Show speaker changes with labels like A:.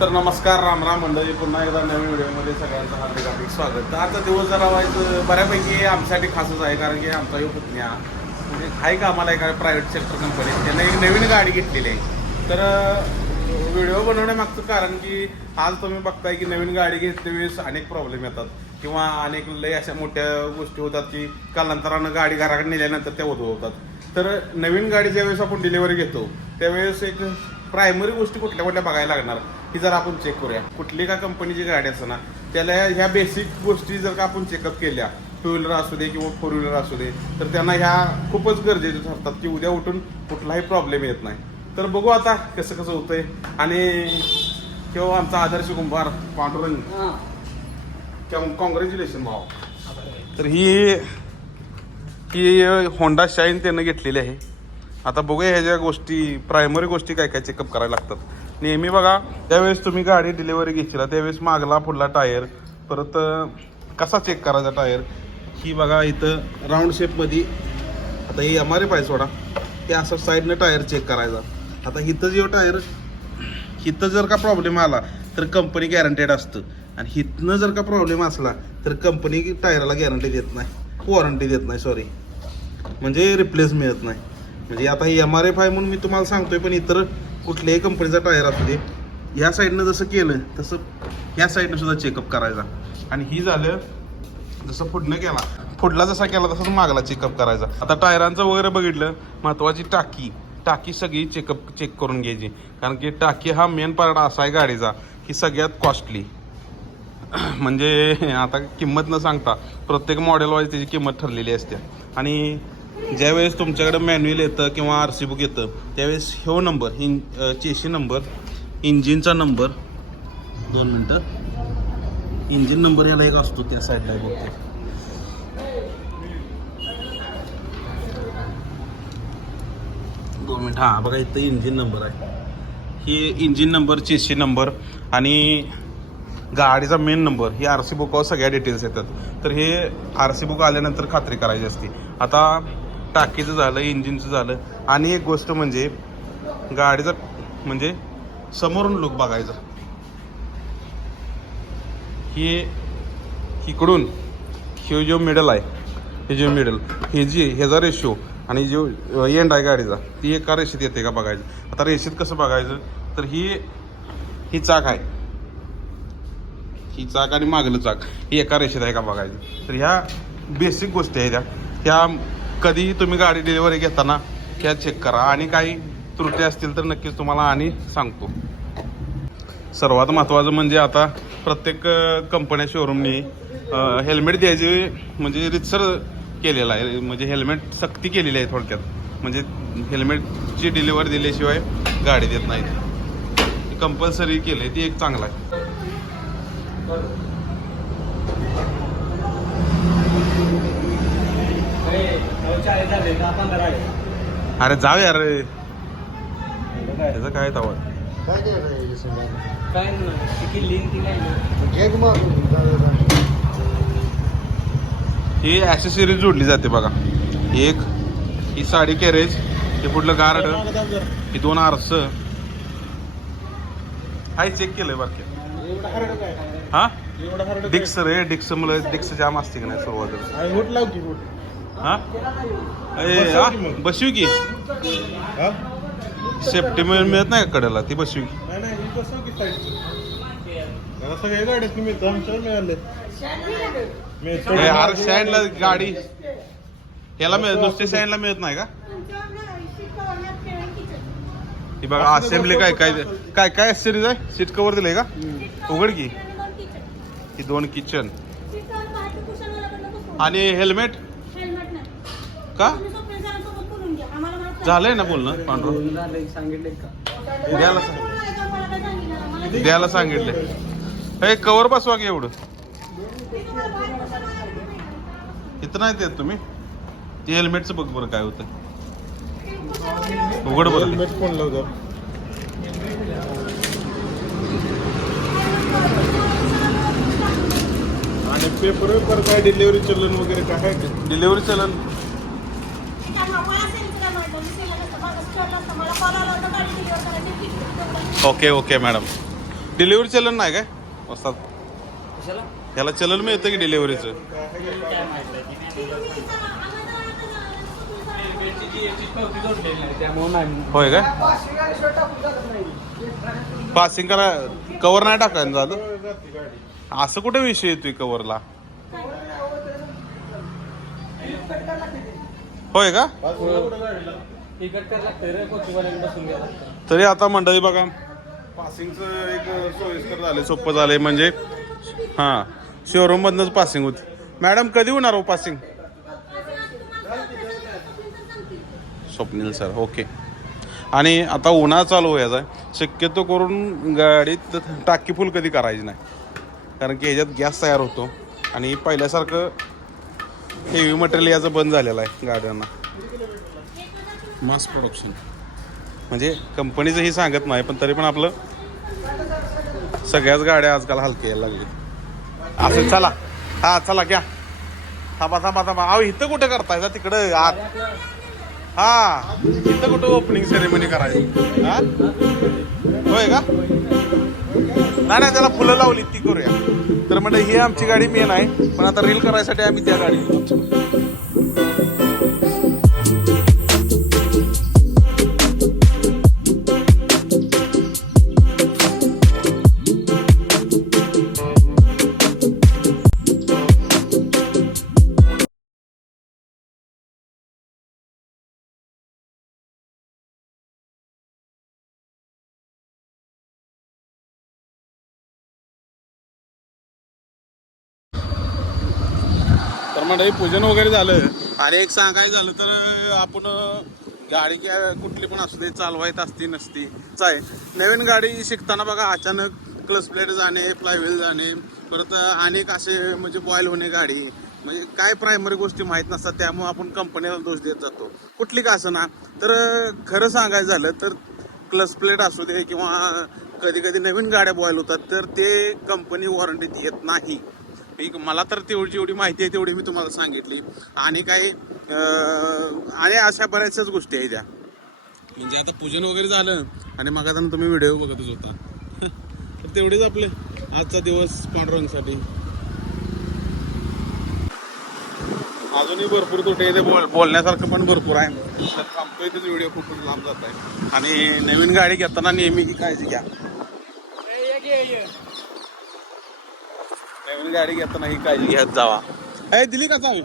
A: तर नमस्कार राम राम मंडळी. पुन्हा एकदा नवीन व्हिडिओमध्ये सगळ्यांचं हार्दिक हार्दिक स्वागत. तर आता दिवस जरा व्हायचं बऱ्यापैकी आमच्यासाठी खासच आहे कारण की आमचा यो पुतण्या म्हणजे आहे का आम्हाला एका प्रायव्हेट सेक्टर कंपनीत त्यांना एक नवीन गाडी घेतलेली आहे. तर व्हिडिओ बनवण्यामागचं कारण की आज तुम्ही बघताय की नवीन गाडी घेतल्या वेळेस अनेक प्रॉब्लेम येतात. किंवा अनेक लय अशा मोठ्या गोष्टी होतात की कालांतरानं गाडी घराकडे नेल्यानंतर त्या उद्भवतात. तर नवीन गाडी ज्यावेळेस आपण डिलिव्हरी घेतो त्यावेळेस एक प्रायमरी गोष्टी कुठल्या कुठल्या बघायला लागणार ही जर आपण चेक करूया. कुठली का कंपनीची गाडी असं ना त्याला ह्या- ह्या बेसिक गोष्टी जर का आपण चेकअप केल्या टू व्हीलर असू दे किंवा फोर व्हीलर असू दे तर त्यांना ह्या खूपच गरजेच्या ठरतात की उद्या उठून कुठलाही प्रॉब्लेम येत नाही. तर बघू आता कसं कसं होतंय. आणि किंवा आमचा आदर्श कुंभार पांडुरंग कॉंग्रॅच्युलेशन भाऊ. तर ही ही होंडा शाईन त्यानं घेतलेली आहे. आता बघूया ह्या ज्या गोष्टी प्रायमरी गोष्टी काय काय चेकअप करायला लागतात. नेहमी बघा त्यावेळेस तुम्ही गाडी डिलिव्हरी घेशीला त्यावेळेस मागला पुढला टायर परत कसा चेक करायचा टायर ही बघा इथं राऊंड शेपमध्ये आता ही एम आर एफ आहे सोडा ते असं साईडनं टायर चेक करायचा. आता इथं जेव्हा टायर हिथं जर का प्रॉब्लेम आला तर कंपनी गॅरंटेड असतं. आणि हिथनं जर का प्रॉब्लेम असला तर कंपनी टायराला गॅरंटी देत नाही. वॉरंटी देत नाही सॉरी म्हणजे रिप्लेस मिळत नाही. म्हणजे आता एम आर एफ आहे म्हणून मी तुम्हाला सांगतोय पण इतर कुठल्याही कंपनीचा टायर असू दे ह्या साईडनं जसं केलं तसं ह्या साईडनं सुद्धा चेकअप करायचा. आणि ही झालं जसं पुढनं केला. पुढला जसा केला तसाच मागला चेकअप करायचा. आता टायरांचं वगैरे बघितलं महत्वाची टाकी. टाकी सगळी चेकअप चेक करून घ्यायची. कारण की टाकी हा मेन पार्ट असा आहे गाडीचा की सगळ्यात कॉस्टली म्हणजे आता किंमत न सांगता प्रत्येक मॉडेल वाईज त्याची किंमत ठरलेली असते. आणि ज्यावेळेस तुमच्याकडे मॅन्युअल येतं किंवा आर सी बुक येतं त्यावेळेस ह्यो नंबर इन चेशी नंबर इंजिनचा नंबर दोन मिनटं. इंजिन नंबर याला एक असतो त्या साईडला बघतो. दोन मिनिट. हां बघा इथं इंजिन नंबर आहे. ही इंजिन नंबर चेशी नंबर आणि गाडीचा मेन नंबर ही आर सी बुकावर सगळ्या डिटेल्स येतात. तर हे आर सी बुक आल्यानंतर खात्री करायची असते. आता टाकीचं झालं इंजिनचं झालं. आणि एक गोष्ट म्हणजे गाडीचा म्हणजे समोरून लुक बघायचा. ही इकडून हे जो मिडल आहे हे जे मिडल हे जी ह्याचा रेशो आणि जो एंड आहे गाडीचा ती एका रेषेत येते का बघायचं? आता रेषेत कसं बघायचं? तर ही ही चाक आहे. ही चाक आणि मागलं चाक ही एका रेषेत आहे का बघायचं? तर ह्या बेसिक गोष्टी आहेत त्या. ह्या कधीही तुम्ही गाडी डिलिव्हरी घेताना ह्या चेक करा. आणि काही त्रुटी असतील तर नक्कीच तुम्हाला आणि सांगतो. सर्वात महत्त्वाचं म्हणजे आता प्रत्येक कंपन्या शोरूमनी हेल्मेट द्यायची म्हणजे रितसर केलेला आहे. म्हणजे हेल्मेट सक्ती केलेली आहे थोडक्यात. म्हणजे हेल्मेटची डिलिव्हरी दिल्याशिवाय गाडी देत नाहीत. कंपल्सरी केलं आहे ती एक चांगला आहे. अरे जाऊ यार त्याचं काय तवा?
B: काय
A: ही ॲसेसरीज जोडली जाते बघा. एक ही साडी कॅरेज हे पुढलं गार्ड ही दोन आरस. हाय चेक केलंय बाकी हा? डिक्स रे डिक्स मुलं डिक्स जाम असते का नाही सुरुवातीला हा? बसू बसवी की? सेफ्टी मिळत नाही का कडेला? ती बसवी. की
C: नाही सगळ्या मिळाले
A: अरे स्टँडला गाडी. ह्याला मिळत नुसते स्टँडला मिळत नाही का? ही बघा असेंब्ली काय काय काय काय सिरीज आहे? सीट कवर दिलंय का? उघड की. ही दोन किचन आणि हेल्मेट का? झालंय ना बोलणं पांढरं द्यायला द्यायला सांगितले हे कवर बसवा की एवढं. इथं नाही देत तुम्ही? ते हेल्मेटचं बघ बरं काय होतं. उघड बरं.
C: हेल्मेट कोण लावतो? आणि पेपर वेपर काय डिलिव्हरी चलन वगैरे काय आहे? का?
A: डिलिव्हरी चलन. ओके ओके मॅडम डिलिव्हरी चलन नाही काय? वस्तात ह्याला चलन मिळतं की डिलेवरीचं होय का पासिंग करा कवर नाही टाकायला झालं असं कुठे विषय येतोय कवरला होय का? तरी आता मंडळी बघा. पासिंगचं एक सोयीस्कर झाले सोपं झालंय म्हणजे हां. शोरूम मधनच पासिंग होती. मॅडम कधी होणार हो पासिंग स्वप्नील सर ओके आणि आता उन्हाळा चालू व्हायचा आहे. शक्यतो करून गाडीत टाकी फुल कधी करायची नाही. कारण की ह्याच्यात गॅस तयार होतो. आणि पहिल्यासारखं हेवी मटेरियल याचं बंद झालेलं आहे गाड्यांना. मास प्रोडक्शन म्हणजे कंपनीचं ही सांगत नाही पण तरी पण आपलं सगळ्याच गाड्या आजकाल हलक्या यायला लागली असं चला. हा चला घ्या. थांबा थांबा थांबा. अहो इथं कुठं करताय जा तिकडं? आत. हा. इथं कुठं ओपनिंग सेरेमनी करायची? हा? होय का? नाही नाही त्याला फुलं लावली ती करूया. तर म्हणजे ही आमची गाडी मेन आहे. पण आता रील करायसाठी आम्ही त्या गाडी मंडळी पूजन वगैरे झालं. आणि एक सांगायचं झालं तर आपण गाडी कुठली पण असू दे चालवायत असती नसती. चाय नवीन गाडी शिकताना बघा अचानक क्लच प्लेट जाणे फ्लायव्हील जाणे परत अनेक असे म्हणजे बॉईल होणे गाडी. म्हणजे काय प्रायमरी गोष्टी माहीत नसतात त्यामुळे आपण कंपनीला दोष देत जातो. कुठली का असं ना तर खरं सांगायचं झालं तर क्लच प्लेट असू दे किंवा कधी कधी नवीन गाड्या बॉईल होतात तर ते कंपनी वॉरंटीत येत नाही. एक मला तर तेवढी जेवढी माहिती आहे तेवढी मी तुम्हाला सांगितली. आणि काही आणि अशा बऱ्याचशाच गोष्टी आहेत त्या. म्हणजे आता पूजन वगैरे झालं आणि मग आता तुम्ही व्हिडिओ बघतच होता. तर तेवढेच आपले आजचा दिवस पांडुरंगसाठी. अजूनही भरपूर तोटे इथे बोल बोलण्यासारखं पण भरपूर आहे. तर थांबतोय तेच व्हिडिओ खूप लांब जात आहे आणि नवीन गाडी घेताना नेहमी काळजी घ्या. नवीन गाडी घेताना ही काळजी घेत जावा. ए दिली का चावी